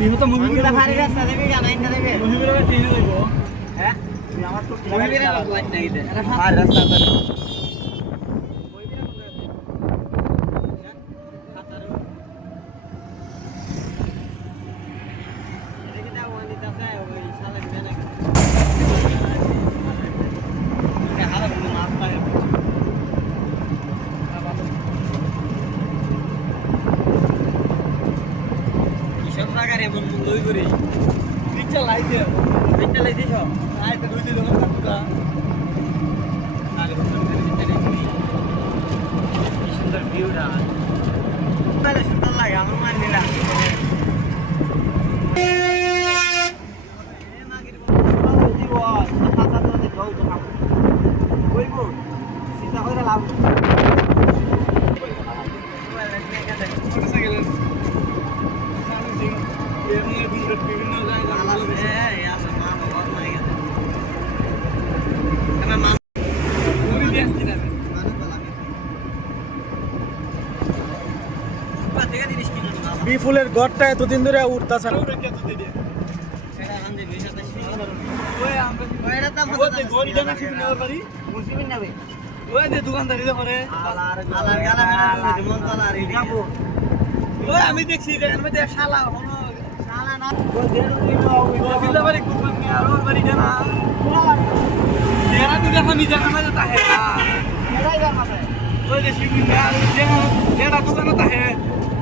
ইহঁতে মুভি আঙ্গুলা ভারি রাস্তা দেবে জানা ইন্দা দেবে মুভিবিলাক ট্ৰেইনে যাব হ্যাঁ? আমাৰ তো ওই বিরা লাইট নাই দে আর রাস্তা আছে ওই লই করে রিক্সা লাইতে দেখতে লাইছিস আইতে রুজি দোকান কাটুকা আরে কি সুন্দর ভিউটা তাহলে সুন্দর লাগে আমার মান নিলাম মোটরসাইকেল বিভিন্ন জায়গা মুভি দেখছি না বিপুলের ঘরটা এতদিন ধরে উঠতেছে না ওরে কে তো দিদি ওই আমরা ওই গরিটা না ছিল না বাড়ি ওই যে দোকানদারি দে করে। ওই আমি দেখছি শালা হলো। গোবিন্দা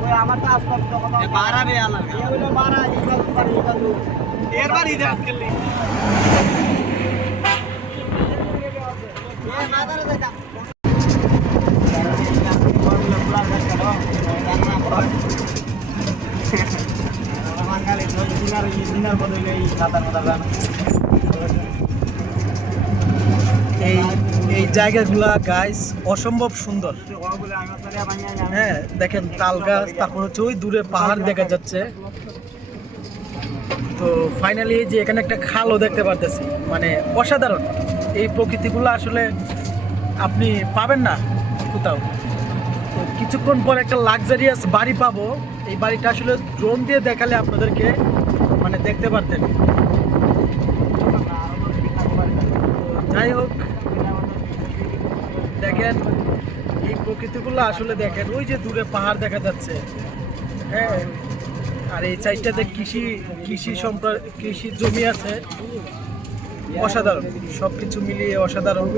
বাড়ি কুরবান কে আর ওর বাড়ি জানা তেরা তো দেখা নি জানা মধ্যে তাহে ওই যে শিবির না যে যেটা দোকানে তাহে এর বাড়ি দে আজকে এই এই জায়গাগুলা গাইস অসম্ভব সুন্দর। হ্যাঁ দেখেন তাল গাছ তারপর হচ্ছে ওই দূরে পাহাড় দেখা যাচ্ছে। তো ফাইনালি যে এখানে একটা খালও দেখতে পারতেছি মানে অসাধারণ। এই প্রকৃতিগুলো আসলে আপনি পাবেন না কোথাও। তো কিছুক্ষণ পর একটা লাক্সারিয়াস বাড়ি পাবো। এই বাড়িটা আসলে ড্রোন দিয়ে দেখালে আপনাদেরকে মানে দেখতে পারতেন তো যাই হোক দেখেন এই প্রকৃতিগুলো আসলে দেখেন, ওই যে দূরে পাহাড় দেখা যাচ্ছে। হ্যাঁ আর এই সাইডটাতে কৃষি কৃষি সম্প্র, কৃষি জমি আছে। অসাধারণ সব কিছু মিলিয়ে অসাধারণ।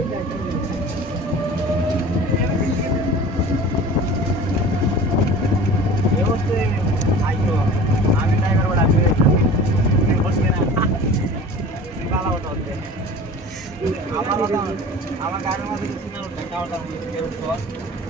আমার গাড়ির মধ্যে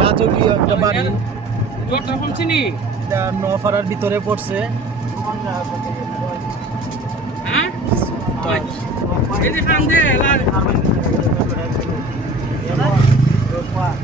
রাজকীয় একটা বাড়ি। চিনি? নফারার ভিতরে পড়ছে। Je ne sais pas.